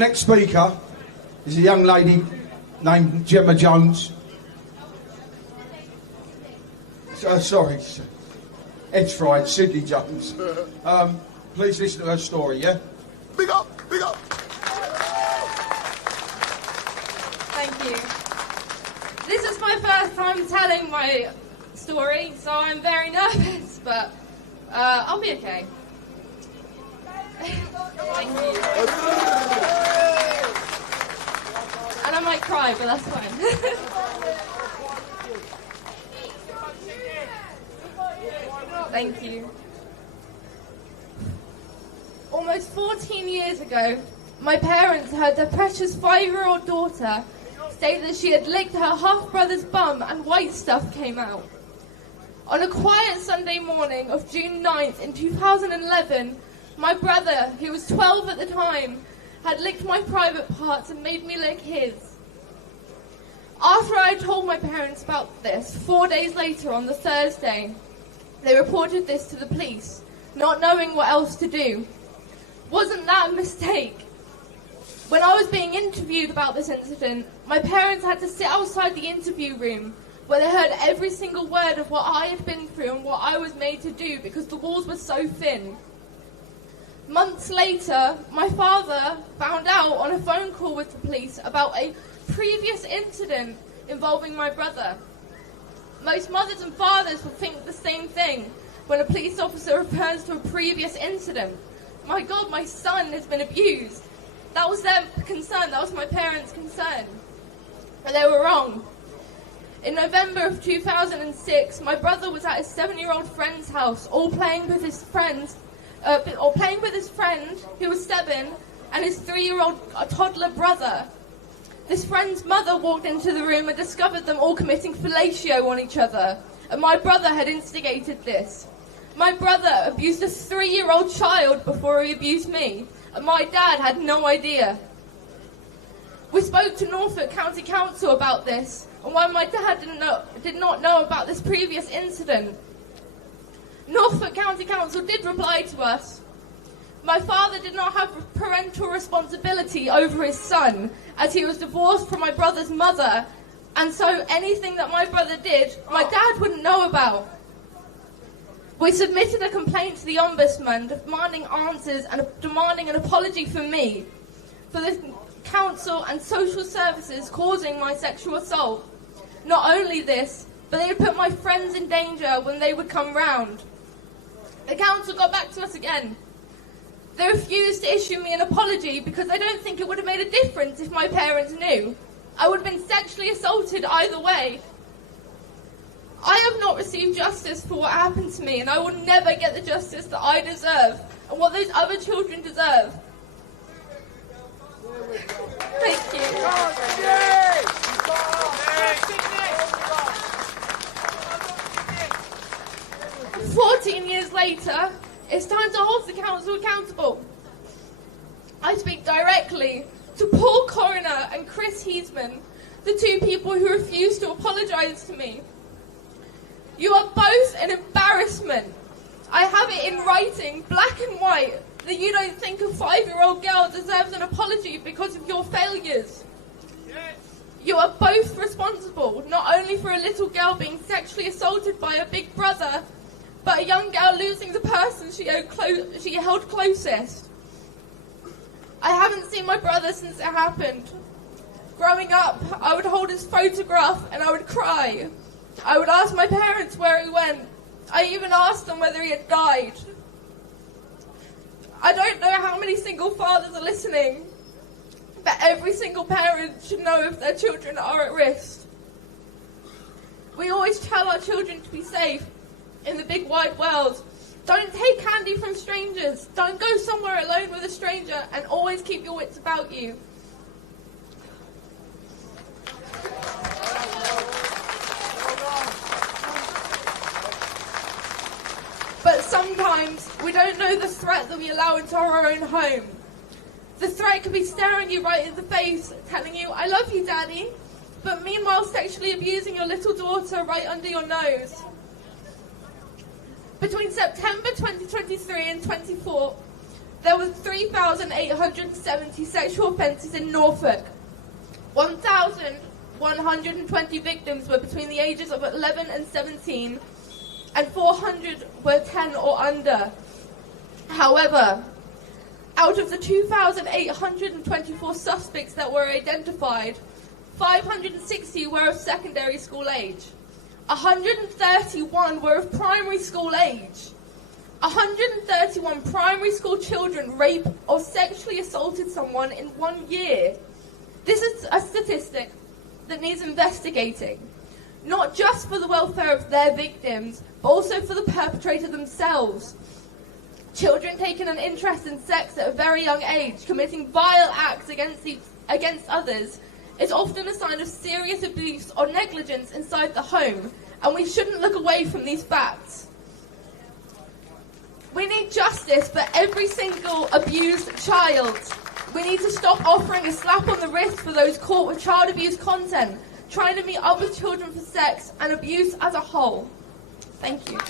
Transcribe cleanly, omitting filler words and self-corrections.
Next speaker is a young lady named Gemma Jones. Sorry, Ed's fried, Sydney Jones. Please listen to her story, yeah? Big up, big up. Thank you. This is my first time telling my story, so I'm very nervous, but I'll be okay. Thank you. And I might cry, but that's fine. Thank you. Almost 14 years ago, my parents heard their precious 5-year-old daughter say that she had licked her half-brother's bum and white stuff came out. On a quiet Sunday morning of June 9th in 2011, my brother, who was 12 at the time, had licked my private parts and made me lick his. After I had told my parents about this, 4 days later on the Thursday, they reported this to the police, not knowing what else to do. Wasn't that a mistake? When I was being interviewed about this incident, my parents had to sit outside the interview room where they heard every single word of what I had been through and what I was made to do because the walls were so thin. Months later, my father found out on a phone call with the police about a previous incident involving my brother. Most mothers and fathers will think the same thing when a police officer refers to a previous incident. My God, my son has been abused. That was their concern, that was my parents' concern. But they were wrong. In November of 2006, my brother was at his 7-year-old friend's house, playing with his friend who was 7 and his 3-year-old toddler brother. This friend's mother walked into the room and discovered them all committing fellatio on each other, and my brother had instigated this. My brother abused a 3-year-old child before he abused me, and my dad had no idea. We spoke to Norfolk County Council about this, and while my dad did not know about this previous incident, Norfolk County Council did reply to us. My father did not have parental responsibility over his son, as he was divorced from my brother's mother, and so anything that my brother did, my dad wouldn't know about. We submitted a complaint to the Ombudsman demanding answers and demanding an apology from me for the council and social services causing my sexual assault. Not only this, but they would put my friends in danger when they would come round. The council got back to us again. They refused to issue me an apology because I don't think it would have made a difference if my parents knew. I would have been sexually assaulted either way. I have not received justice for what happened to me, and I will never get the justice that I deserve and what those other children deserve. Thank you. 14 years later, it's time to hold the council accountable. I speak directly to Paul Coroner and Chris Heisman, the two people who refused to apologise to me. You are both an embarrassment. I have it in writing, black and white, that you don't think a 5-year-old girl deserves an apology because of your failures. Yes. You are both responsible, not only for a little girl being sexually assaulted by a big brother, but a young girl losing the person she held closest. I haven't seen my brother since it happened. Growing up, I would hold his photograph and I would cry. I would ask my parents where he went. I even asked them whether he had died. I don't know how many single fathers are listening, but every single parent should know if their children are at risk. We always tell our children to be safe in the big wide world. Don't take candy from strangers. Don't go somewhere alone with a stranger, and always keep your wits about you. But sometimes we don't know the threat that we allow into our own home. The threat could be staring you right in the face, telling you, "I love you, Daddy," but meanwhile sexually abusing your little daughter right under your nose. Between September 2023 and 24, There were 3,870 sexual offences in Norfolk. 1,120 victims were between the ages of 11 and 17, and 400 were 10 or under. However, out of the 2,824 suspects that were identified, 560 were of secondary school age. 131 were of primary school age. 131 primary school children raped or sexually assaulted someone in 1 year. This is a statistic that needs investigating, not just for the welfare of their victims, but also for the perpetrator themselves. Children taking an interest in sex at a very young age, committing vile acts against others, is often a sign of serious abuse or negligence inside the home, and we shouldn't look away from these facts. We need justice for every single abused child. We need to stop offering a slap on the wrist for those caught with child abuse content, trying to meet up with children for sex and abuse as a whole. Thank you.